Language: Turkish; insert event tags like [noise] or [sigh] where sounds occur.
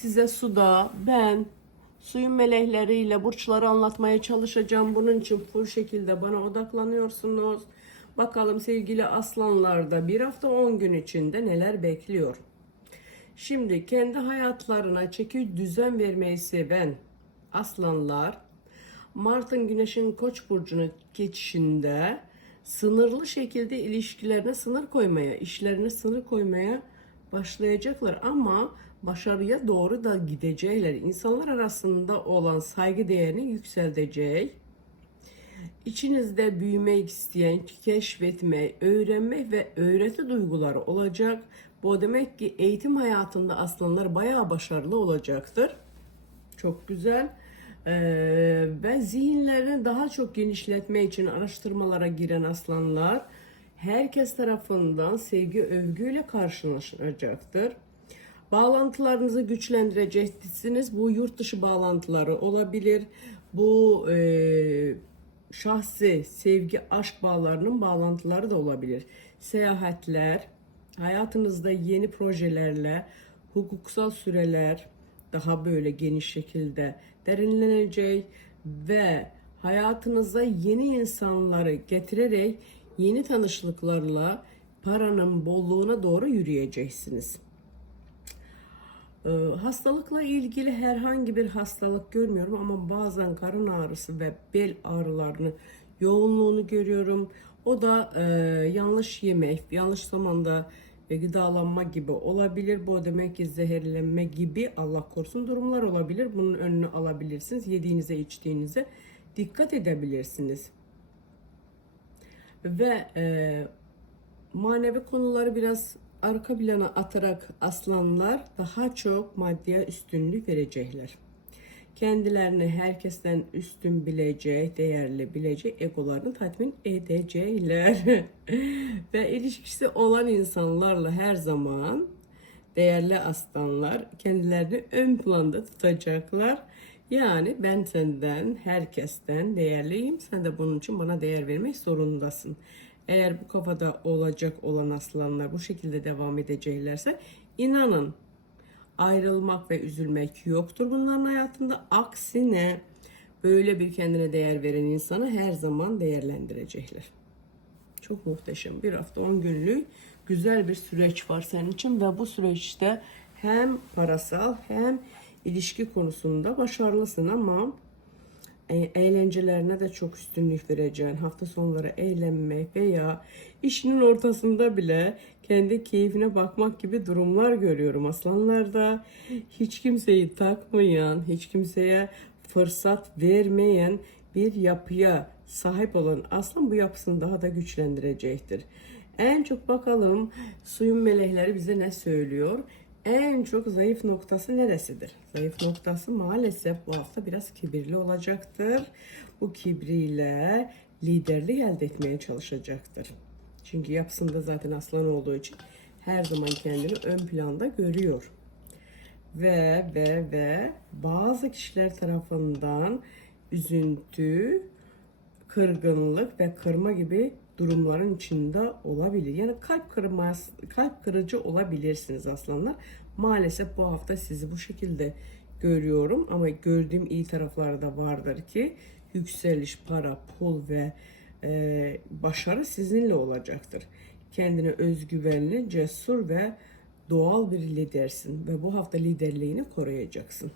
Size suda ben suyun melekleriyle burçları anlatmaya çalışacağım. Bunun için full şekilde bana odaklanıyorsunuz. Bakalım sevgili aslanlarda bir hafta 10 gün içinde neler bekliyor. Şimdi kendi hayatlarına çeki düzen vermeyi seven aslanlar Mart'ın Güneş'in Koç burcuna geçişinde sınırlı şekilde ilişkilerine sınır koymaya, işlerine sınır koymaya başlayacaklar ama başarıya doğru da gidecekler. İnsanlar arasında olan saygı değerini yükseltecek. İçinizde büyümek isteyen, keşfetme, öğrenme ve öğreti duyguları olacak. Bu demek ki eğitim hayatında aslanlar bayağı başarılı olacaktır. Çok güzel. Ee, ve zihinlerini daha çok genişletme için araştırmalara giren aslanlar herkes tarafından sevgi övgüyle karşılaşacaktır. Bağlantılarınızı güçlendireceksiniz. Bu yurt dışı bağlantıları olabilir. Bu e, şahsi sevgi, aşk bağlarının bağlantıları da olabilir. Seyahatler, hayatınızda yeni projelerle, hukuksal süreler daha böyle geniş şekilde derinlenecek ve hayatınıza yeni insanları getirerek yeni tanışlıklarla paranın bolluğuna doğru yürüyeceksiniz. Ee, hastalıkla ilgili herhangi bir hastalık görmüyorum ama bazen karın ağrısı ve bel ağrılarını yoğunluğunu görüyorum. O da e, yanlış yemek, yanlış zamanda e, gıdalanma gibi olabilir. Bu demek ki zehirlenme gibi Allah korusun durumlar olabilir. Bunun önünü alabilirsiniz. Yediğinize, içtiğinize dikkat edebilirsiniz. Ve e, manevi konuları biraz arka plana atarak aslanlar daha çok maddeye üstünlük verecekler. Kendilerini herkesten üstün bilecek, değerli bilecek egolarını tatmin edecekler. [laughs] Ve ilişkisi olan insanlarla her zaman değerli aslanlar kendilerini ön planda tutacaklar. Yani ben senden, herkesten değerliyim. Sen de bunun için bana değer vermek zorundasın. Eğer bu kafada olacak olan aslanlar bu şekilde devam edeceklerse inanın ayrılmak ve üzülmek yoktur bunların hayatında. Aksine böyle bir kendine değer veren insanı her zaman değerlendirecekler. Çok muhteşem. Bir hafta 10 günlük güzel bir süreç var senin için ve bu süreçte hem parasal hem ilişki konusunda başarılısın ama eğlencelerine de çok üstünlük vereceksin. Hafta sonları eğlenmek veya işinin ortasında bile kendi keyfine bakmak gibi durumlar görüyorum aslanlarda. Hiç kimseyi takmayan, hiç kimseye fırsat vermeyen bir yapıya sahip olan aslan bu yapısını daha da güçlendirecektir. En çok bakalım suyun melekleri bize ne söylüyor? En çok zayıf noktası neresidir? Zayıf noktası maalesef bu hafta biraz kibirli olacaktır. Bu kibriyle liderlik elde etmeye çalışacaktır. Çünkü yapısında zaten aslan olduğu için her zaman kendini ön planda görüyor. Ve ve ve bazı kişiler tarafından üzüntü, kırgınlık ve kırma gibi durumların içinde olabilir. Yani kalp kırmaz, kalp kırıcı olabilirsiniz aslanlar. Maalesef bu hafta sizi bu şekilde görüyorum ama gördüğüm iyi tarafları da vardır ki yükseliş, para, pul ve e, başarı sizinle olacaktır. Kendine özgüvenli, cesur ve doğal bir lidersin ve bu hafta liderliğini koruyacaksın.